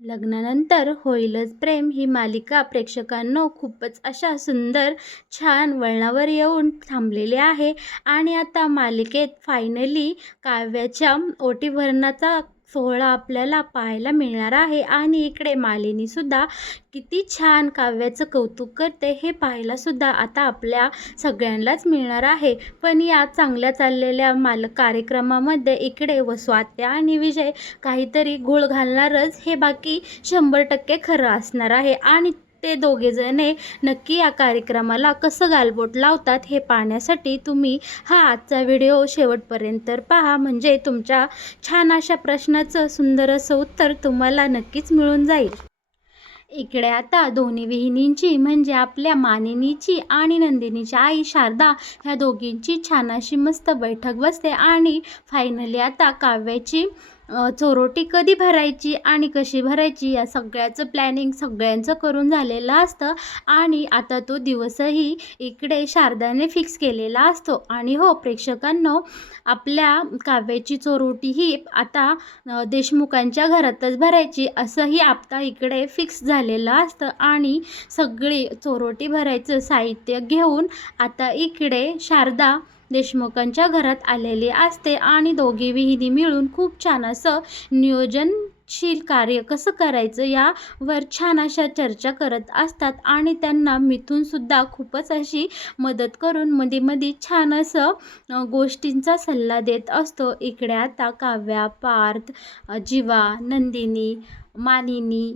लग्नानंतर होईलच प्रेम ही मालिका प्रेक्षकांना खूपच अशा सुंदर छान वळणावर येऊन थांबलेली आहे. आणि आता मालिकेत फायनली काव्याच्या ओटीभरणाचा सोहळा आपल्याला पाहायला मिळणार आहे. आणि इकडे मालिनी सुद्धा किती छान काव्याचं कौतुक करते हे पाहायला सुद्धा आता आपल्या सगळ्यांनाच मिळणार आहे. पण या चांगल्या चाललेल्या कार्यक्रमामध्ये इकडे स्वात्या आणि विजय काहीतरी घोळ घालणारच हे बाकी 100% खरं असणार आहे. आणि ते दोघेजणे नक्की या कार्यक्रमाला कसं गालबोट लावतात हे पाहण्यासाठी तुम्ही हा आजचा व्हिडिओ शेवटपर्यंत तर पहा, म्हणजे तुमच्या छान अशा प्रश्नाचं सुंदर असं उत्तर तुम्हाला नक्कीच मिळून जाईल. इकडे आता दोन्ही विहिणींची म्हणजे आपल्या मानिनीची आणि नंदिनीची आई शारदा ह्या दोघींची छान अशी मस्त बैठक बसते. आणि फायनली आता काव्याची चोरोटी कधी भरायची आणि कशी भरायची या सगळ्याचं प्लॅनिंग सगळ्यांचं करून झालेलं असतं. आणि आता तो दिवसही इकडे शारदाने फिक्स केलेला असतो. आणि हो प्रेक्षकांनो, आपल्या काव्याची चोरोटी ही आता देशमुखांच्या घरातच भरायची असंही आता इकडे फिक्स झालेलं असतं. आणि सगळी चोरोटी भरायचं साहित्य घेऊन आता इकडे शारदा देशमुखांच्या घरात आलेली असते. आणि दोघी विहिणी मिळून खूप छान असं नियोजनशील कार्य कसं करायचं यावर छान अशा चर्चा करत असतात. आणि त्यांना मिथूनसुद्धा खूपच अशी मदत करून मध्ये मध्ये छान असं गोष्टींचा सल्ला देत असतो. इकडे आता काव्या, पार्थ, जीवा, नंदिनी, मानिनी,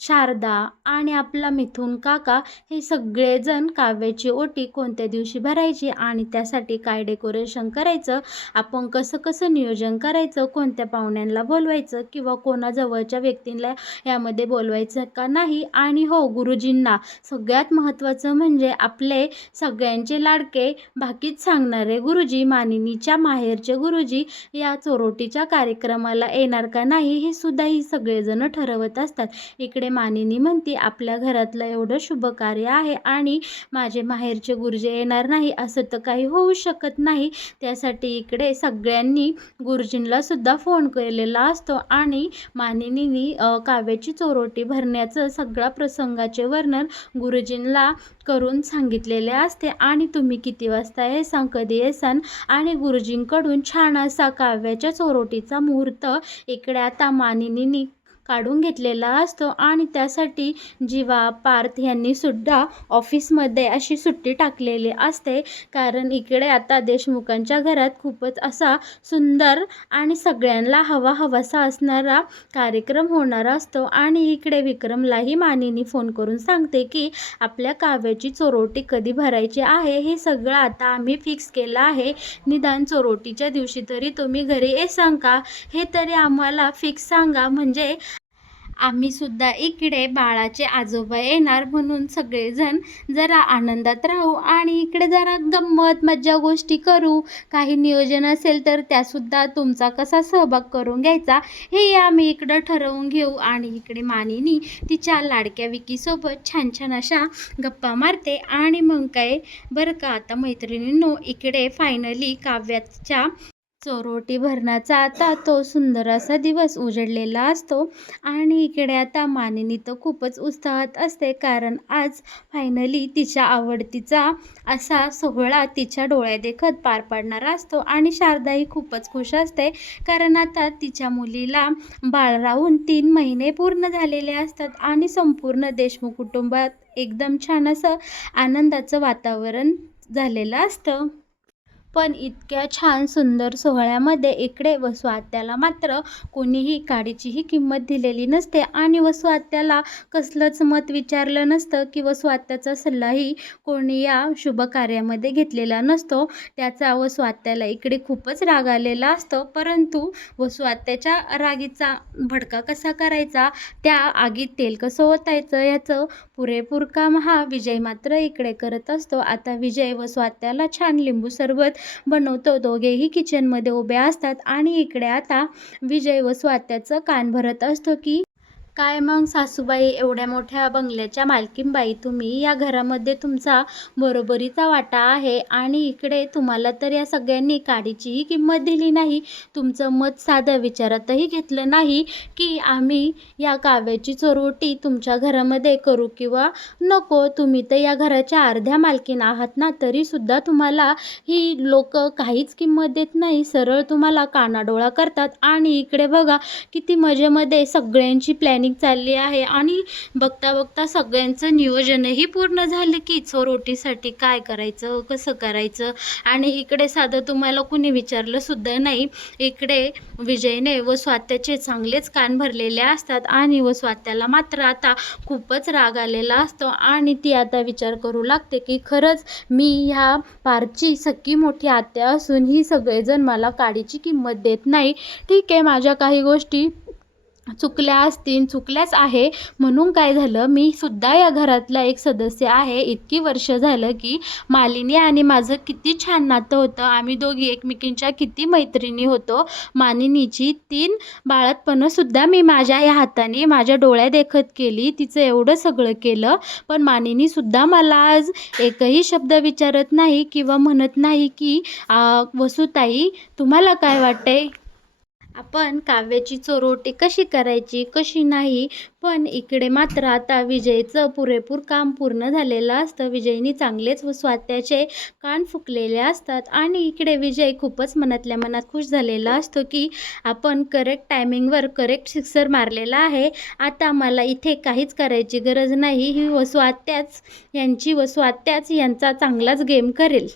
शारदा आणि आपला मिथून काका हे सगळेजण काव्याची ओटी कोणत्या दिवशी भरायची आणि त्यासाठी काय डेकोरेशन करायचं, आपण कसं कसं नियोजन करायचं, कोणत्या पाहुण्यांना बोलवायचं किंवा कोणाजवळच्या व्यक्तींना यामध्ये बोलवायचं का नाही. आणि हो गुरुजींना सगळ्यात महत्त्वाचं म्हणजे आपले सगळ्यांचे लाडके बाकीच सांगणारे गुरुजी, मानिनीच्या माहेरचे गुरुजी या चोरोटीच्या कार्यक्रमाला येणार का नाही हे सुद्धा ही सगळेजण ठरवत असतात. इकडे मानिनी म्हणते आपल्या घरातलं एवढं शुभ कार्य आहे आणि माझे माहेरचे गुरुजी येणार नाही असं तर काही होऊ शकत नाही. त्यासाठी इकडे सगळ्यांनी गुरुजींना सुद्धा फोन केलेला असतो. आणि मानिनीनी काव्याची चोरोटी भरण्याचं सगळ्या प्रसंगाचे वर्णन गुरुजींना करून सांगितलेले असते. आणि तुम्ही किती वाजता येसान, कधी येसान, आणि गुरुजींकडून छान असा काव्याच्या चोरोटीचा मुहूर्त इकडे आता मानिनीनी काढून घेतलेला असतो. आणि त्यासाठी जीवा, पार्थ यांनी सुद्धा ऑफिसमध्ये अशी सुट्टी टाकलेली असते. कारण इकडे आता देशमुखांच्या घरात खूपच असा सुंदर आणि सगळ्यांना हवासा असणारा कार्यक्रम होणार असतो. आणि इकडे विक्रमलाही मानिनी फोन करून सांगते की आपल्या काव्याची चोरोटी कधी भरायची आहे हे सगळं आता आम्ही फिक्स केलं आहे. निदान चोरोटीच्या दिवशी तरी तुम्ही घरी येसान का हे तरी आम्हाला फिक्स सांगा, म्हणजे आम्ही सुद्धा इकडे बाळाचे आजोबा येणार म्हणून सगळेजण जरा आनंदात राहू आणि इकडे जरा गंमत मज्जा गोष्टी करू. काही नियोजन असेल तर त्यासुद्धा तुमचा कसा सहभाग करून घ्यायचा हे आम्ही इकडं ठरवून घेऊ. आणि इकडे मानिनी तिच्या लाडक्या विकीसोबत छान छान अशा गप्पा मारते. आणि मग काय बरं का आता मैत्रिणींनो, इकडे फायनली काव्याच्या चोरोटी भरण्याचा आता तो सुंदर असा दिवस उजडलेला असतो. आणि इकडे आता मानिनी तर खूपच उत्साहात असते, कारण आज फायनली तिच्या आवडतीचा असा सोहळा तिच्या डोळ्यादेखत पार पाडणार असतो. आणि शारदाही खूपच खुश असते, कारण आता तिच्या मुलीला बाळ राहून 3 महिने पूर्ण झालेले असतात. आणि संपूर्ण देशमुख कुटुंबात एकदम छान असं आनंदाचं वातावरण झालेलं असतं. पण इतक्या छान सुंदर सोहळ्यामध्ये इकडे वसू आत्याला मात्र कोणीही काडीचीही किंमत दिलेली नसते. आणि वसू आत्याला कसलंच मत विचारलं नसतं की वसू आत्याचा सल्लाही कोणी या शुभ कार्यामध्ये घेतलेला नसतो. त्याचा वसू आत्याला इकडे खूपच राग आलेला असतो. परंतु वसू आत्याच्या रागीचा भडका कसा करायचा, त्या आगीत तेल कसं ओतायचं याचं पुरेपूर काम हा विजय मात्र इकडे करत असतो. आता विजय वसू आत्याला छान लिंबू सरबत बनवतो. दोघेही किचनमध्ये उभे असतात. आणि इकडे आता विजय वसू आत्याचं कान भरत असतो की काय मग सासूबाई, एवढ्या मोठ्या बंगल्याच्या मालकीनबाई तुम्ही, या घरामध्ये तुमचा बरोबरीचा वाटा आहे आणि इकडे तुम्हाला तर या सगळ्यांनी काडीचीही किंमत दिली नाही. तुमचं मत साधं विचारातही घेतलं नाही की आम्ही या काव्याची चोरवटी तुमच्या घरामध्ये करू किंवा नको. तुम्ही तर या घराच्या अर्ध्या मालकीण आहात ना, तरीसुद्धा तुम्हाला ही लोकं काहीच किंमत देत नाही. सरळ तुम्हाला कानाडोळा करतात आणि इकडे बघा किती मजेमध्ये सगळ्यांची प्लॅनिंग चालली आहे आणि बघता बघता सगळ्यांचं नियोजनही पूर्ण झालं की चोरोटीसाठी काय करायचं, कसं करायचं. आणि इकडे साधं तुम्हाला कुणी विचारलं सुद्धा नाही. इकडे विजयने व स्वात्याचे चांगलेच कान भरलेले असतात आणि व स्वात्याला मात्र आता खूपच राग आलेला असतो आणि ती आता विचार करू लागते की खरंच मी ह्या पारची सख्खी मोठी आत्या असून ही सगळेजण मला काडीची किंमत देत नाही. ठीक आहे, माझ्या काही गोष्टी चुकल्या असतील, चुकल्याच आहे. म्हणून काय झालं, मी सुद्धा या घरातला एक सदस्य आहे. इतकी वर्ष झालं की मालिनी आणि माझं किती छान नातं होतं. आम्ही दोघी एकमेकींच्या किती मैत्रिणी होतो. मालिनीची 3 बाळंतपणंसुद्धा मी माझ्या या हाताने माझ्या डोळ्यादेखत केली. तिचं एवढं सगळं केलं, पण मालिनीसुद्धा मला आज एकही शब्द विचारत नाही किंवा म्हणत नाही की वसुताई तुम्हाला काय वाटतंय? आपण काव्याची चोरवटी कशी करायची, कशी नाही. पण इकडे मात्र आता विजयचं पुरेपूर काम पूर्ण झालेलं असतं. विजयनी चांगलेच व स्वात्याचे कान फुकलेले असतात आणि इकडे विजय खूपच मनातल्या मनात खुश झालेला असतो की आपण करेक्ट टायमिंगवर करेक्ट सिक्सर मारलेला आहे. आता मला इथे काहीच करायची गरज नाही. ही स्वात्याच यांची व स्वात्याच यांचा चांगलाच गेम करेल.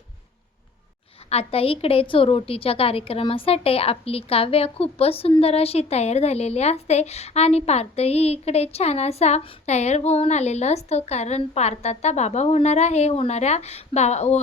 आता इकडे चोरोटीच्या कार्यक्रमासाठी आपली काव्य खूपच सुंदर अशी तयार झालेली असते आणि पार्थही इकडे छान असा तयार होऊन आलेलं असतं. कारण पार्थ आता बाबा होणार आहे. होणाऱ्या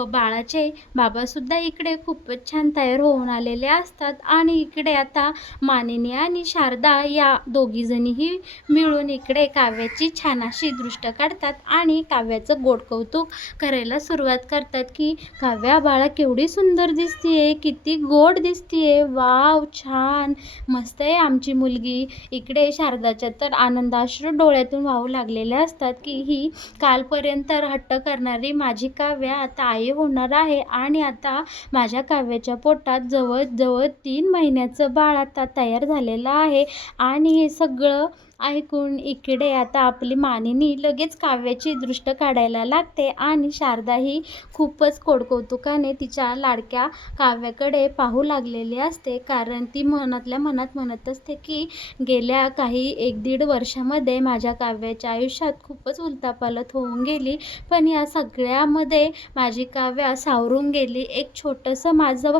बाळाचे बाबासुद्धा इकडे खूपच छान तयार होऊन आलेले असतात आणि इकडे आता मानिनी आणि शारदा या दोघीजणीही मिळून इकडे काव्याची छान अशी दृष्ट काढतात आणि काव्याचं गोड कौतुक करायला सुरुवात करतात की काव्या बाळा केवढी सुंदर दिसतीये, किती गोड दिसतीये, वाव छान मस्त आहे आमची मुलगी. इकडे शारदाच्या तर आनंदाश्रू डोळ्यातून वाहू लागलेले असतात की ही कालपर्यंत हट्ट करणारी माझी काव्या आता आई होणार आहे आणि आता माझ्या काव्याच्या पोटात जवळजवळ 3 महिन्याचं बाळ आता तयार झालेलं आहे. आणि हे सगळं ऐकून इकडे आता आपली मानिनी लगेच काव्याची दृष्ट काढायला लागते आणि शारदा ही खूपच कोडकौतुकाने तिच्या लाडक्या काव्याकडे पाहू लागलेली असते. कारण ती मनातल्या मनात म्हणत असते की गेल्या काही 1-1.5 वर्षामध्ये माझ्या काव्याच्या आयुष्यात खूपच उलथापालथ होऊन गेली, पण या सगळ्यामध्ये माझी काव्या सावरून गेली. एक छोटंसं माझं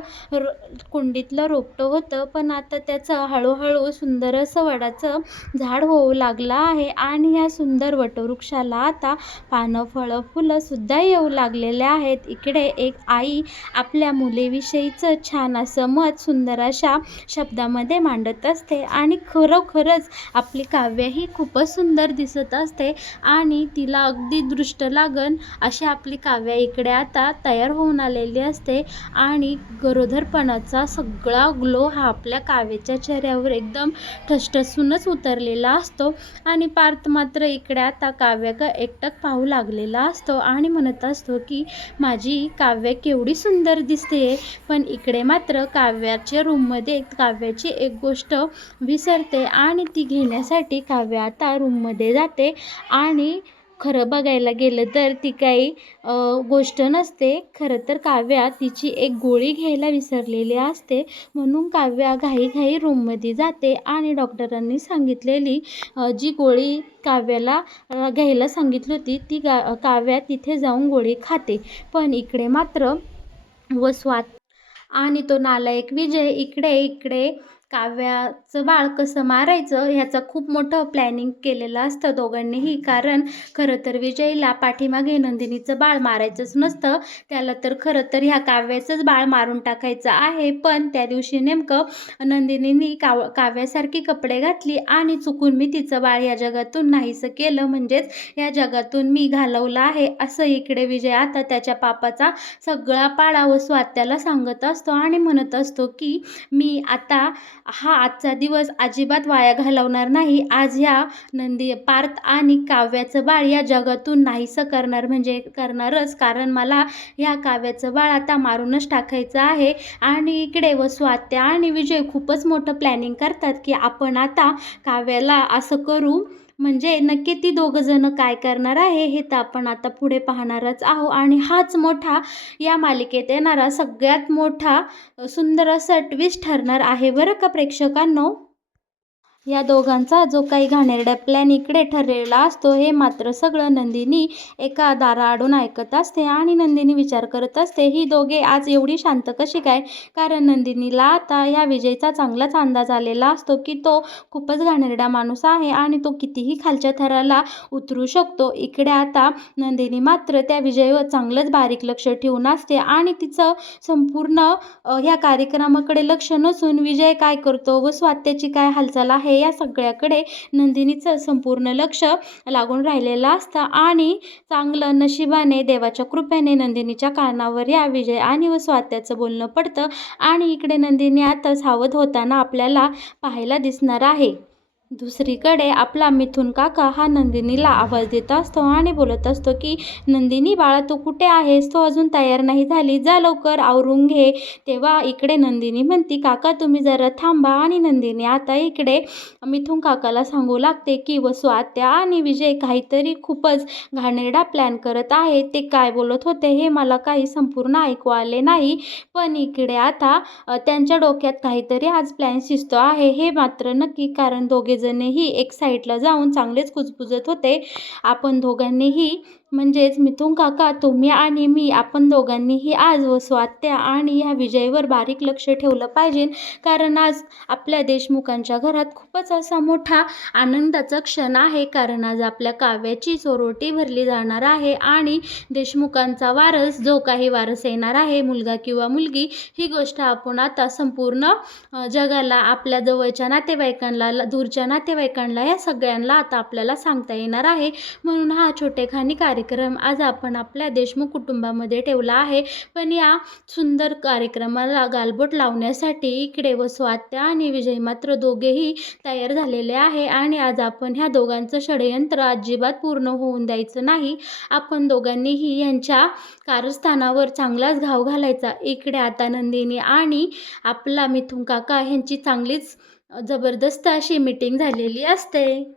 कुंडीतलं रोपटं होतं, पण आता त्याचं हळूहळू सुंदर असं वडाचं झाड होऊ लागलं आहे आणि या सुंदर वटवृक्षाला आता पानं, फळं, फुलंसुद्धा येऊ लागलेले आहेत. इकडे एक आई आपल्या मुलीविषयीचं छान असं मत सुंदर अशा शब्दामध्ये मांडत असते आणि खरोखरच आपली काव्य ही खूपच सुंदर दिसत असते आणि तिला अगदी दृष्ट लागन अशी आपली काव्य इकडे आता तयार होऊन आलेली असते आणि गरोदरपणाचा सगळा ग्लो हा आपल्या काव्याच्या चेहऱ्यावर एकदम ठसठसूनच उतरलेला असतो. आणि पार्थ मात्र इकडे आता काव्याकडे एकटक पाहू लागलेला असतो आणि म्हणत असतो की माझी काव्य केवढी सुंदर दिसते. पण इकडे मात्र काव्याच्या रूममध्ये काव्याची एक गोष्ट विसरते आणि ती घेण्यासाठी काव्य आता रूममध्ये जाते आणि खरं बघायला गेलं तर ती काही गोष्ट नसते. खरं तर काव्या तिची एक गोळी घ्यायला विसरलेली असते. म्हणून काव्या घाईघाई रूममध्ये जाते आणि डॉक्टरांनी सांगितलेली जी गोळी काव्याला घ्यायला सांगितली होती ती काव्या तिथे जाऊन गोळी खाते. पण इकडे मात्र स्वात आणि तो नालायक विजय इकडे काव्याचं बाळ कसं मारायचं ह्याचं खूप मोठं प्लॅनिंग केलेलं असतं दोघांनीही. कारण खरं तर विजयला पाठीमागे नंदिनीचं बाळ मारायचंच नसतं. त्याला तर खरं तर ह्या काव्याचंच बाळ मारून टाकायचं आहे. पण त्या दिवशी नेमकं नंदिनीनी काव्यासारखी कपडे घातली आणि चुकून मी तिचं बाळ या जगातून नाहीसं केलं, म्हणजेच या जगातून मी घालवलं आहे असं इकडे विजय आता त्याच्या पापाचा सगळा पाडा व स्वात्याला सांगत असतो आणि म्हणत असतो की मी आता हा आजचा दिवस अजिबात वाया घालवणार नाही. आज ह्या पार्थ आणि काव्याचं बाळ या जगातून नाहीसं करणार म्हणजे करणारच. कारण मला ह्या काव्याचं बाळ आता मारूनच टाकायचं आहे. आणि इकडे वसू आत्या आणि विजय खूपच मोठं प्लॅनिंग करतात की आपण आता काव्याला असं करू, म्हणजे नक्की ती दोघं जण काय करणार आहे हे तर आपण आता पुढे पाहणारच आहोत. आणि हाच मोठा या मालिकेत येणारा सगळ्यात मोठा सुंदर असा ट्विस्ट ठरणार आहे बरं का प्रेक्षकांनो. या दोघांचा जो काही घाणेरडा प्लॅन इकडे ठरलेला असतो हे मात्र सगळं नंदिनी एका दाराआडून ऐकत असते. आणि नंदिनी विचार करत असते, ही दोघे आज एवढी शांत कशी काय. कारण नंदिनीला आता या विजयचा चांगलाच अंदाज आलेला असतो की तो खूपच घाणेरडा माणूस आहे आणि तो कितीही खालच्या थराला उतरू शकतो. इकडे आता नंदिनी मात्र त्या विजयवर चांगलंच बारीक लक्ष ठेवून असते आणि तिचं संपूर्ण ह्या कार्यक्रमाकडे लक्ष नसून विजय काय करतो व स्वात्याची काय हालचाल आहे या सगळ्याकडे नंदिनीचं संपूर्ण लक्ष लागून राहिलेलं असतं. आणि चांगलं नशिबाने देवाच्या कृपेने नंदिनीच्या कानावर या विजय आणि व स्वात्याचं बोलणं पडतं. आणि इकडे नंदिनी आता सावध होताना आपल्याला पाहायला दिसणार आहे. दुसरीकडे आपला मिथुन काका हा नंदिनीला आवाज देत असतो आणि बोलत असतो की नंदिनी बाळा तू कुठे आहेस, तो अजून तयार नाही झाली, जा लवकर आवरून घे. तेव्हा इकडे नंदिनी म्हणती काका तुम्ही जरा थांबा. आणि नंदिनी आता इकडे मिथुन काकाला सांगू लागते की वसू आत्या आणि विजय काहीतरी खूपच घाणेरडा प्लॅन करत आहे. ते काय बोलत होते हे मला काही संपूर्ण ऐकू आले नाही, पण इकडे आता त्यांच्या डोक्यात काहीतरी आज प्लॅन शिजतो आहे हे मात्र नक्की. कारण दोघेजणही एक साईडला जाऊन चांगलेच कुजबुजत होते. आपण दोघांनीही म्हणजेच मिथुन काका तुम्ही आणि मी आपण दोघांनीही आज वसू आत्या आणि ह्या विजयवर बारीक लक्ष ठेवलं पाहिजे. कारण आज आपल्या देशमुखांच्या घरात खूपच असा मोठा आनंदाचा क्षण आहे. कारण आज आपल्या काव्याची चोरोटी भरली जाणार आहे आणि देशमुखांचा वारस जो काही वारस येणार आहे मुलगा किंवा मुलगी, ही गोष्ट आपण आता संपूर्ण जगाला आपल्या जवळच्या नातेवाईकांना दूरच्या नातेवाईकांना या सगळ्यांना आता आपल्याला सांगता येणार आहे. म्हणून हा छोटेखानी कार्यक्रम आज आपण आपल्या देशमुख कुटुंबामध्ये ठेवला आहे. पण या सुंदर कार्यक्रमाला गालबोट लावण्यासाठी इकडे वसू आत्या आणि विजय मात्र दोघेही तयार झालेले आहे. आणि आज आपण ह्या दोघांचं षडयंत्र अजिबात पूर्ण होऊन द्यायचं नाही. आपण दोघांनीही यांच्या कारस्थानावर चांगलाच घाव घालायचा. इकडे आता नंदिनी आणि आपला मिथुन काका ह्यांची चांगलीच जबरदस्त अशी मीटिंग झालेली असते.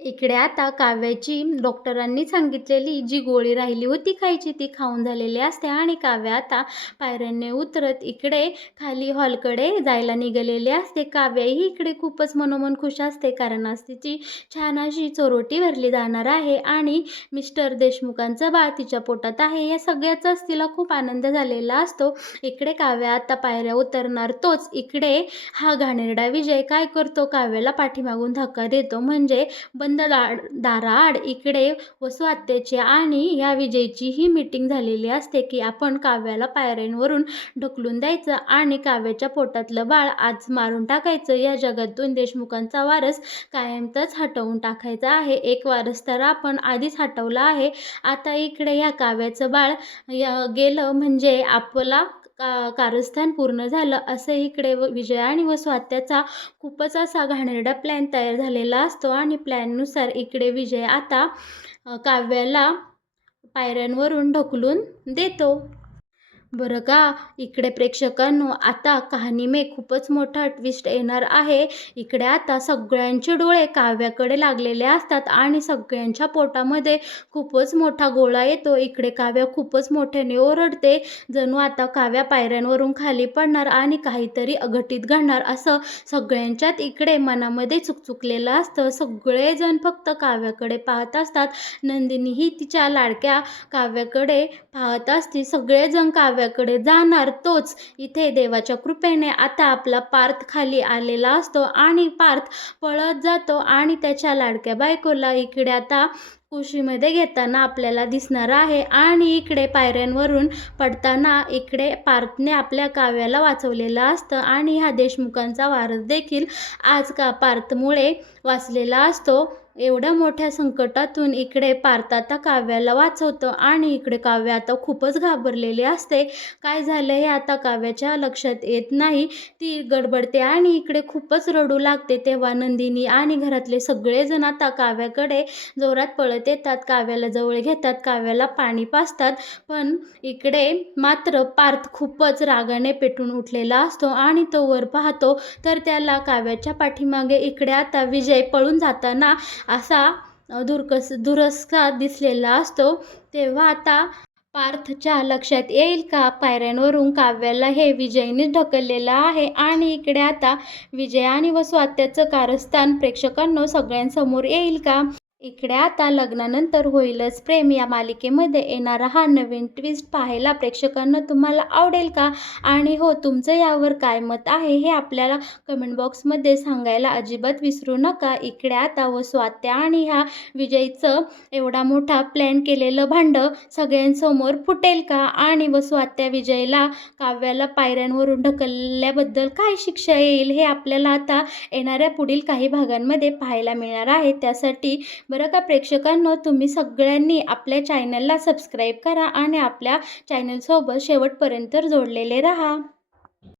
इकडे आता काव्याची डॉक्टरांनी सांगितलेली जी गोळी राहिली होती खायची ती खाऊन झालेली असते. आणि काव्या आता पायऱ्यांनी उतरत इकडे खाली हॉलकडे जायला निघालेली असते. काव्याही इकडे खूपच मनोमन खुश असते कारण आज तिची छान अशी चोरोटी भरली जाणार आहे आणि मिस्टर देशमुखांचं बाळ तिच्या पोटात आहे. या सगळ्याचाच तिला खूप आनंद झालेला असतो. इकडे काव्या आता पायऱ्या उतरणार तोच इकडे हा घाणेरडा विजय काय करतो, काव्याला पाठीमागून धक्का देतो. म्हणजे बंद दाराआड इकडे वसू आत्याची आणि या विजयची ही मीटिंग झालेली असते की आपण काव्याला पायऱ्यांवरून ढकलून द्यायचं आणि काव्याच्या पोटातलं बाळ आज मारून टाकायचं. या जगातून देशमुखांचा वारस कायमतच हटवून टाकायचा आहे. एक वारस तर आपण आधीच हटवला आहे, आता इकडे या काव्याचं बाळ गेलं म्हणजे आपला कारस्थान पूर्ण झालं. असं इकडे विजय आणि वसू आत्याचा खूपच असा घाणेरडा प्लॅन तयार झालेला असतो. आणि प्लॅननुसार इकडे विजय आता काव्याला पायऱ्यांवरून ढकलून देतो. बरं का इकडे प्रेक्षकांनो, आता कहाणी में खूपच मोठा ट्विस्ट येणार आहे. इकडे आता सगळ्यांचे डोळे काव्याकडे लागलेले असतात आणि सगळ्यांच्या पोटामध्ये खूपच मोठा गोळा येतो. इकडे काव्या खूपच मोठ्याने ओरडते, जणू आता काव्या पायऱ्यांवरून खाली पडणार आणि काहीतरी अघटित घडणार असं सगळ्यांच्यात इकडे मनामध्ये चुकचुकलेलं असतं. सगळेजण फक्त काव्याकडे पाहत असतात. नंदिनीही तिच्या लाडक्या काव्याकडे पाहत असते. सगळेजण काव्याकडे जाणार तोच इथे देवाच्या कृपेने आता आपला पार्थ खाली आलेला असतो आणि पार्थ पळत जातो आणि त्याच्या लाडक्या बायकोला इकडे आता कुशीमध्ये घेताना आपल्याला दिसणार आहे. आणि इकडे पायऱ्यांवरून पडताना इकडे पार्थने आपल्या काव्याला वाचवलेलं असतं आणि ह्या देशमुखांचा वारस देखील आज का पार्थमुळे वाचलेला असतो. एवढ्या मोठ्या संकटातून इकडे पार्थ आता काव्याला वाचवतं आणि इकडे काव्य आता खूपच घाबरलेली असते. काय झालं हे आता काव्याच्या लक्षात येत नाही. ती गडबडते आणि इकडे खूपच रडू लागते. तेव्हा नंदिनी आणि घरातले सगळेजण आता काव्याकडे जोरात पळत येतात. काव्याला जवळ घेतात, काव्याला पाणी पाजतात. पण इकडे मात्र पार्थ खूपच रागाने पेटून उठलेला असतो आणि तो वर पाहतो तर त्याला काव्याच्या पाठीमागे इकडे आता विजय पळून जाताना असा धुरस्का दिसलेला असतो. तेव्हा आता पार्थच्या लक्षात येईल का पायऱ्यांवरून काव्याला हे विजयने ढकललेलं आहे आणि इकडे आता विजय आणि व स्वात्याचं कारस्थान प्रेक्षकांना सगळ्यांसमोर येईल का? इकडे आता लग्नानंतर होईलच प्रेम या मालिकेमध्ये येणारा हा नवीन ट्विस्ट पाहायला प्रेक्षकांना तुम्हाला आवडेल का? आणि हो, तुमचं यावर काय मत आहे हे आपल्याला कमेंट बॉक्समध्ये सांगायला अजिबात विसरू नका. इकडे आता व स्वात्या आणि ह्या विजयचं एवढा मोठा प्लॅन केलेलं भांडं सगळ्यांसमोर फुटेल का? आणि व स्वात्या विजयला काव्याला पायऱ्यांवरून ढकलल्याबद्दल काय शिक्षा येईल हे आपल्याला आता येणाऱ्या पुढील काही भागांमध्ये पाहायला मिळणार आहे. त्यासाठी बरं का प्रेक्षकांनो, तुम्ही सगळ्यांनी आपल्या चॅनलला सबस्क्राईब करा आणि आपल्या चॅनलसोबत शेवटपर्यंत जोडलेले राहा.